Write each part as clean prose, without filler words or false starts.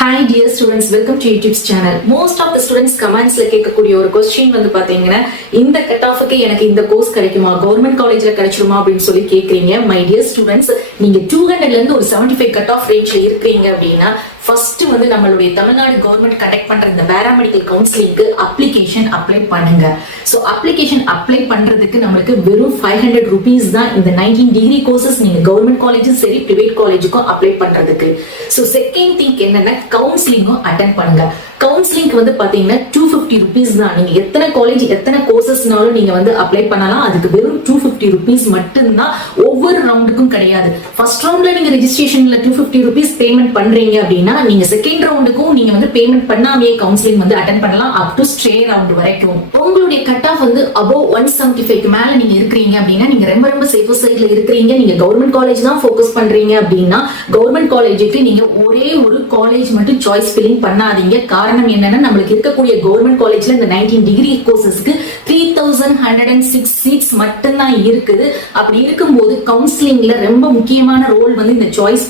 Hi dear students, welcome to YouTube's channel. Most of the students comments கேட்கக்கூடிய ஒரு question வந்து பாத்தீங்கன்னா இந்த கட் ஆஃப்க்கு எனக்கு இந்த கோர்ஸ் கிடைக்குமா, கவர்மெண்ட் காலேஜ்ல கிடைச்சிருமா அப்படின்னு சொல்லி கேக்குறீங்க. மை டியர் ஸ்டூடெண்ட்ஸ், நீங்க 200ல இருந்து ஒரு 75 கட் ஆஃப் ரேஞ்ச்ல இருக்கீங்க அப்படின்னா ஃபர்ஸ்ட் வந்து நம்மளுடைய தமிழ்நாடு கவர்மெண்ட் கண்டக்ட் பண்ற இந்த பேராமெடிக்கல் கவுன்சிலிங்க்கு அப்ளிகேஷன் அப்ளை பண்ணுங்க. ஸோ அப்ளிகேஷன் அப்ளை பண்றதுக்கு நம்மளுக்கு வெறும் 500 rupees தான் இந்த 19 டிகிரி கோர்சஸ் நீங்க கவர்மெண்ட் காலேஜும் சரி பிரைவேட் காலேஜுக்கும் அப்ளை பண்றதுக்கு. ஸோ செகண்ட் திங் என்னன்னா கவுன்சிலிங்கும் அட்டென்ட் பண்ணுங்க. கவுன்சிலிங் வந்து பாத்தீங்கன்னா 250 rupees தான். நீங்க எத்தனை காலேஜ் எத்தனை கோர்சஸ்னாலும் நீங்க வந்து அப்ளை பண்ணலாம். அதுக்கு வெறும் 250 rupees மட்டும்தான். ஒவ்வொரு ரவுண்டுக்கும் கிடையாது. ஃபர்ஸ்ட் ரவுண்ட்ல நீங்க ரெஜிஸ்ட்ரேஷன்ல 250 rupees பேமெண்ட் பண்றீங்க அப்படின்னா நீங்க செகண்ட் ரவுண்டுக்கும் நீங்க வந்து பேமெண்ட் பண்ணாமே கவுன்சிலிங் வந்து அட்டென்ட் பண்ணலாம் அப் டு ஸ்டே ரவுண்ட் வரைக்கும். உங்களுடைய கட் ஆஃப் வந்து above 175 மேல நீங்க இருக்கிறீங்க அப்படின்னா நீங்க ரொம்ப சேஃபர் சைட்ல இருக்கிறீங்க. நீங்க கவர்மெண்ட் காலேஜ் தான் ஃபோக்கஸ் பண்றீங்க அப்படின்னா கவர்மெண்ட் காலேஜுக்கு நீங்க ஒரே ஒரு காலேஜ் மட்டும் சாய்ஸ் ஃபில்லிங் பண்ணாதீங்க. காரணம் என்னன்னா நம்மளுக்கு இருக்கக்கூடிய கவர்மெண்ட் காலேஜ்ல இந்த 19 டிகிரி கோர்சஸ்க்கு 3106 சீட்ஸ் மட்டும்தான் இருக்குது. அப்படி இருக்கும்போது கவுன்சிலிங்ல ரொம்ப முக்கியமான ரோல் வந்து இந்த சாய்ஸ்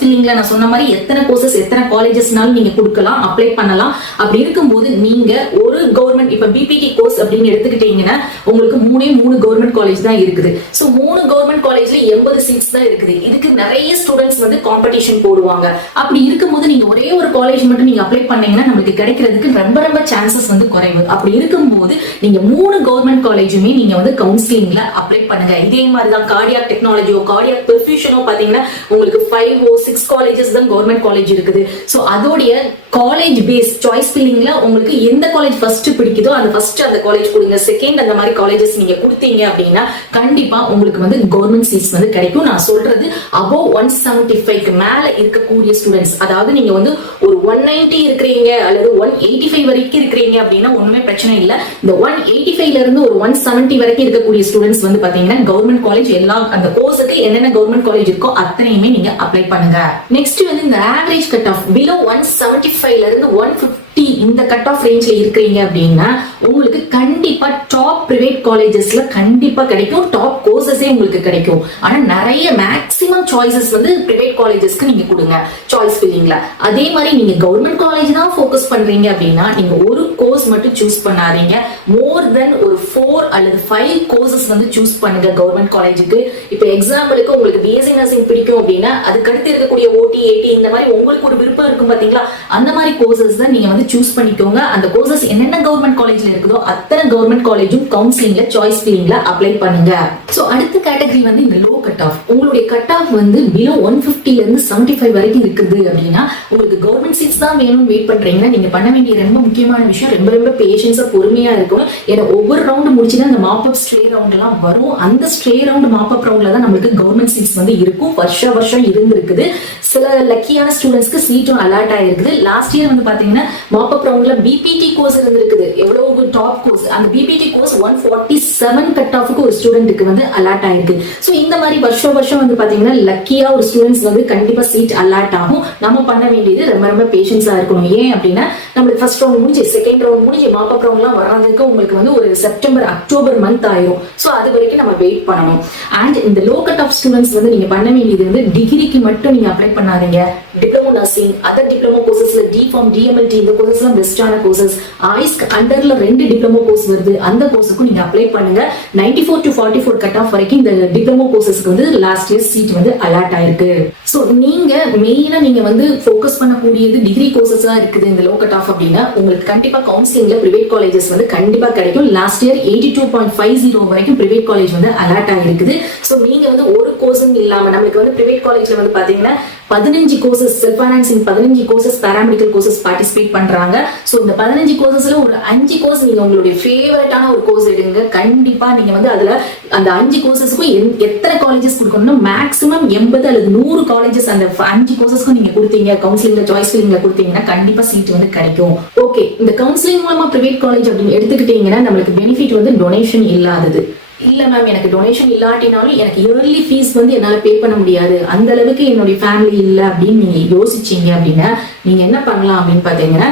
ஃபில்லிங்ல நான் சொன்ன மாதிரி எத்தனை கோர்சஸ் எத்தனை காலேஜஸ்னாலும் நீங்க கொடுக்கலாம், அப்ளை பண்ணலாம். அப்படி இருக்கும்போது நீங்க ஒரு கவர்மெண்ட் இப்ப பிபிடி கோர்ஸ் அப்படின்னு எடுத்துக்கிட்டீங்கன்னா உங்களுக்கு 3 கவர்மெண்ட் காலேஜ் தான் இருக்குது. ஸோ 3 கவர்மெண்ட் காலேஜ்ல 80 சீட்ஸ் தான் இருக்குது. இதுக்கு நிறைய ஸ்டூடெண்ட்ஸ் வந்து காம்படிஷன் போடுவாங்க. அப்படி இருக்கும்போது நீங்க ஒரே ஒரு காலேஜ் மட்டும் நீங்க அப்ளை பண்ணீங்கன்னா நமக்கு கிடைக்கிறதுக்கு ரொம்ப சான்சஸ் வந்து குறைவு. அப்படி இருக்கும்போது நீங்க 3 கவர்மெண்ட் காலேஜுமே நீங்க வந்து கவுன்சிலிங்ல அப்ளை பண்ணுங்க. இதே மாதிரி தான் கார்டியாக் டெக்னாலஜியோ கார்டியாக் பெர்ஃபியூஷனோ பாத்தீங்கன்னா உங்களுக்கு 5 or 6 காலேஜஸ் தான் கவர்மெண்ட் காலேஜ் இருக்குது. சோ அதோடைய காலேஜ் பேஸ் சாய்ஸ் ஃபில்லிங்ல உங்களுக்கு எந்த காலேஜ் ஃபர்ஸ்ட் பிடிக்குதோ அந்த ஃபர்ஸ்ட் அந்த காலேஜ் கொடுங்க. செகண்ட் அந்த மாதிரி காலேஜஸ் நீங்க கொடுத்தீங்க அப்படின்னா கண்டிப்பா உங்களுக்கு வந்து கவர்மெண்ட் சீட்ஸ் வந்து கிடைக்கும். நான் சொல்றது above 175 மேல இருக்கக்கூடிய ஸ்டூடெண்ட்ஸ், அதாவது நீங்க வந்து ஒரு 190 இருக்கிறீங்க அல்லது 185 வரைக்கும் இருக்கிறீங்க அப்படின்னா ஒண்ணுமே பிரச்சனை இல்ல. இந்த 185ல இருந்து ஒரு 170 வரைக்கும் இருக்கக்கூடிய ஸ்டூடெண்ட்ஸ் வந்து பாத்தீங்கன்னா கவர்மெண்ட் காலேஜ் எல்லா அந்த கோர்ஸுக்கு என்னென்ன கவர்மெண்ட் காலேஜ் இருக்கோ அத்தனையுமே நீங்க அப்ளை பண்ணுங்க. நெக்ஸ்ட் வந்து இந்த ஆவரேஜ் கட் ஆஃப் below 175ல இருந்து 150 இந்த கட் ஆஃப் ரேஞ்ச்ல இருக்கீங்க அப்படின்னா உங்களுக்கு கண்டிப்பா டாப் பிரைவேட் காலேஜஸ்ல கண்டிப்பா கிடைக்கும். டாப் கோர்சஸே உங்களுக்கு கிடைக்கும். ஆனா நிறைய மேக்ஸிமம் சாய்ஸஸ் வந்து பிரைவேட் காலேஜஸ்க்கு நீங்க கொடுங்க சாய்ஸ் ஃபில்லிங்ல. அதே மாதிரி நீங்க கவர்மெண்ட் காலேஜ் தான் ஃபோக்கஸ் பண்றீங்க அப்படின்னா நீங்க ஒரு கோர்ஸ் மட்டும் சூஸ் பண்ணாதீங்க. மோர் தென் ஒரு 4 அல்லது 5 கோர்சஸ் வந்து சூஸ் பண்ணுங்க கவர்மெண்ட் காலேஜுக்கு. இப்போ எக்ஸாம்பிளுக்கு உங்களுக்கு பிஎஸ்சி நர்சிங் பிடிக்கும் அப்படின்னா அதுக்கு அடுத்து இருக்கக்கூடிய ஓடி ஏடி இந்த மாதிரி உங்களுக்கு ஒரு விருப்பம் இருக்கும் பாத்தீங்களா, அந்த மாதிரி கோர்சஸ் தான் நீங்க வந்து சூஸ் பண்ணிக்கோங்க. அந்த கோர்சஸ் என்னென்ன கவர்மெண்ட் காலேஜ்ல இருக்குதோ அத்தனை கவர்மெண்ட் காலேஜும் கவுன்சிலிங்ல சாய்ஸ் ஃபில்லிங்ல அப்ளை பண்ணுங்க. சோ அடுத்த கேட்டகரி வந்து இந்த லோ கட் ஆஃப். உங்களுடைய கட் ஆஃப் வந்து below 150ல இருந்து 75 வரைக்கும் இருக்குது அப்படின்னா உங்களுக்கு கவர்மெண்ட் சீட்ஸ் தான் வேணும்னு வெயிட் பண்றீங்கன்னா நீங்க பண்ண வேண்டிய ரொம்ப முக்கியமான விஷயம் ரொம்ப பேஷன்ஸா பொறுமையா இருக்கணும். ஏன்னா ஒவ்வொரு ரவுண்ட் முடிச்சுன்னா அந்த மாப் அப் ஸ்ட்ரே ரவுண்ட் எல்லாம் வரும். அந்த ஸ்ட்ரே ரவுண்ட் மாப் அப் ரவுண்ட்ல தான் நம்மளுக்கு கவர்மெண்ட் சீட்ஸ் வந்து இருக்கும். வருஷம் இருந்திருக்குது. சில லக்கியான ஸ்டூடெண்ட்ஸ்க்கு சீட்டும் அலாட் ஆயிருக்குது. லாஸ்ட் இயர் வந்து பாத்தீங்கன்னா மாப் அப் ரவுண்ட்ல பிபிடி கோர்ஸ் இருந்திருக்குது. எவ்வளவு டாப் கோர்ஸ், அந்த பிபிடி கோர்ஸ் 147 கட் ஆஃப்க்கு ஒரு ஸ்டூடெண்ட்டுக்கு வந்து அலாட் ஆயிருக்கு. சோ இந்த மாதிரி வருஷம் வந்து பாத்தீங்கன்னா லக்கியா ஒரு ஸ்டூடெண்ட்ஸ் வந்து கண்டிப்பா சீட் அலாட் ஆகும். நம்ம பண்ண வேண்டியது ரொம்ப பேஷன்ஸா இருக்கணும். ஏன் அப்படின்னா நம்மளுக்கு ஃபர்ஸ்ட் ரவுண்ட் முடிஞ்சு செகண்ட் ரவுண்ட் முடிஞ்சு மாப் அப் ரவுண்ட்லாம் வர்றதுக்கு உங்களுக்கு வந்து ஒரு செப்டம்பர் அக்டோபர் மந்த் ஆயிரும். சோ அது வரைக்கும் நம்ம வெயிட் பண்ணணும். அண்ட் இந்த லோ கட் ஆஃப் ஸ்டூடெண்ட்ஸ் வந்து நீங்க பண்ண வேண்டியது வந்து டிகிரிக்கு மட்டும் நீங்க அப்ளை பண்ணாதீங்க. டிப்ளமோ நர்சிங் அதர் டிப்ளமோ கோர்சஸ்ல டிஃபார்ம் டிஎம்எல்டி இந்த கோர்சஸ்லாம் பெஸ்டான கோர்சஸ். ஐஸ்க் அண்டர்ல 2 டிப்ளமோ கோர்ஸ் வருது. அந்த கோர்ஸுக்கும் நீங்க அப்ளை பண்ணுங்க. 94 to 44 கட் ஆஃப் வரைக்கும் இந்த டிப்ளமோ கோர்சஸ்க்கு வந்து லாஸ்ட் இயர் சீட் வந்து அலாட் ஆயிருக்கு. சோ நீங்க மெயினா நீங்க வந்து ஃபோக்கஸ் பண்ணக்கூடியது டிகிரி கோர்சஸா இருக்குது இந்த லோ கட் ஆஃப் அப்படின்னா உங்களுக்கு கண்டிப்பா கவுன்சிலிங்ல பிரைவேட் காலேஜஸ் வந்து கண்டிப்பா கிடைக்கும். லாஸ்ட் இயர் 82.50 வரைக்கும் பிரைவேட் காலேஜ் வந்து அலாட் ஆயிருக்குது. சோ நீங்க வந்து ஒரு கோர்ஸும் இல்லாம நம்மளுக்கு வந்து பிரைவேட் காலேஜ்ல வந்து பாத்தீங்கன்னா 15 courses self financing 15 courses paramedical courses participate பண்றாங்க. சோ இந்த 15 கோர்சஸ்ல ஒரு 5 கோர்ஸ் நீங்க உங்களுடைய ஃபேவரட்டான ஒரு கோர்ஸ் எடுங்க. கண்டிப்பா நீங்க வந்து அதுல அந்த 5 கோர்சஸ்க்கும் எத்தனை காலேஜஸ் கொடுக்கணும்னா மேக்ஸிமம் 80 அல்லது 100 காலேஜஸ் அந்த 5 கோர்சஸ்க்கும் நீங்க கொடுத்தீங்க கவுன்சிலிங்ல சாய்ஸ் ஃபில்லிங்ல கொடுத்தீங்கன்னா கண்டிப்பா சீட் வந்து கிடைக்கும். ஓகே, இந்த கவுன்சிலிங் மூலமா பிரைவேட் காலேஜ் அப்படின்னு எடுத்துக்கிட்டீங்கன்னா நம்மளுக்கு பெனிஃபிட் வந்து டொனேஷன் இல்லாதது. இல்ல மேம் எனக்கு டொனேஷன் இல்லாட்டினாலும் எனக்கு இயர்லி ஃபீஸ் வந்து என்னால பே பண்ண முடியாது, அந்த அளவுக்கு என்னுடைய ஃபேமிலி இல்ல அப்படின்னு நீங்க யோசிச்சீங்க அப்படின்னா நீங்க என்ன பண்ணலாம் அப்படின்னு பாத்தீங்கன்னா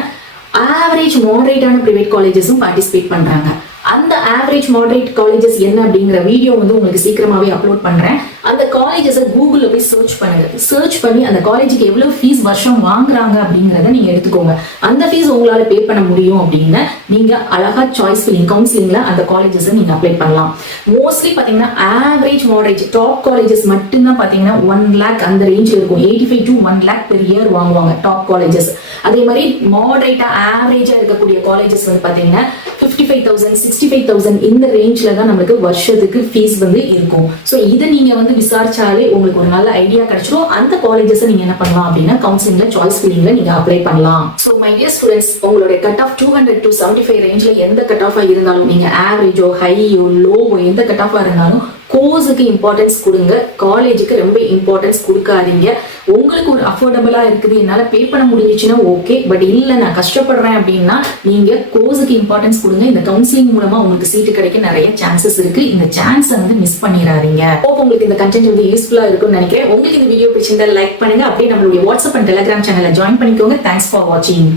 ஆவரேஜ் மாடரேட்டான பிரைவேட் காலேஜஸும் பார்ட்டிசிபேட் பண்றாங்க. அந்த ஆவரேஜ் மாடரேட் காலேஜஸ் என்ன அப்படிங்கிற வீடியோ வந்து உங்களுக்கு சீக்கிரமாவே அப்லோட் பண்றேன். அந்த காலேஜஸை கூகுள்ல போய் சர்ச் பண்ணுங்க. சர்ச் பண்ணி அந்த காலேஜுக்கு எவ்வளவு ஃபீஸ் வருஷம் வாங்குறாங்க அப்படிங்கறத நீங்க எடுத்துக்கோங்க. அந்த ஃபீஸ் உங்களால பே பண்ண முடியும் அப்படின்னா நீங்க அழகா சாய்ஸ் ஃபில்லிங் கவுன்சிலிங்ல அந்த காலேஜஸ் நீங்க அப்ளை பண்ணலாம். மோஸ்ட்லி பாத்தீங்கன்னா ஆவரேஜ் மாடரேஜ் டாப் காலேஜஸ் மட்டும்தான் பாத்தீங்கன்னா 1 lakh அந்த ரேஞ்சில் இருக்கும். 85 to 1 lakh per year வாங்குவாங்க டாப் காலேஜஸ். அதே மாதிரி மாடரேட்டா ஆவரேஜா இருக்கக்கூடிய காலேஜஸ் வந்து பாத்தீங்கன்னா 55,000 65,000 இந்த ரேஞ்ச்ல தான் நமக்கு வருஷத்துக்கு ஃபீஸ் வந்து இருக்கும். ஸோ இதை நீங்க வந்து விசாரிச்சாலே உங்களுக்கு ஒரு நல்ல ஐடியா கிடைச்சிடும். அந்த காலேஜஸ் நீங்க என்ன பண்ணலாம் அப்படின்னா கவுன்சிலிங்ல சாய்ஸ் ஃபில்லிங்ல நீங்க அப்ளை பண்ணலாம். ஸோ மை டியர் ஸ்டூடெண்ட்ஸ், உங்களுடைய கட் ஆஃப் 200 to 75 ரேஞ்ச்ல எந்த கட் ஆஃபா இருந்தாலும் நீங்க ஆவரேஜோ ஹையோ லோவோ எந்த கட் ஆஃபா இருந்தாலும் கோர்ஸுக்கு இம்பார்ட்டன்ஸ் கொடுங்க. காலேஜுக்கு ரொம்ப இம்பார்ட்டன்ஸ் கொடுக்காதீங்க. உங்களுக்கு ஒரு அஃபோர்டபுளா இருக்குது, என்னால பே பண்ண முடிஞ்சிச்சுன்னா ஓகே, பட் இல்ல நான் கஷ்டப்படுறேன் அப்படின்னா நீங்க கோர்ஸுக்கு இம்பார்ட்டன்ஸ் கொடுங்க. இந்த கவுன்சிலிங் மூலமா உங்களுக்கு சீட்டு கிடைக்க நிறைய சான்சஸ் இருக்கு. இந்த சான்ஸை வந்து மிஸ் பண்ணிடாதீங்க. உங்களுக்கு இந்த கண்டென்ட் வந்து யூஸ்ஃபுல்லா இருக்கும்னு நினைக்கிறேன். உங்களுக்கு இந்த வீடியோ பிடிச்சிருந்தா லைக் பண்ணுங்க. அப்படியே நம்மளுடைய வாட்ஸ்அப் அண்ட் டெலிகிராம் சேனலை ஜாயின் பண்ணிக்கோங்க. தேங்க்ஸ் ஃபார் வாட்சிங்.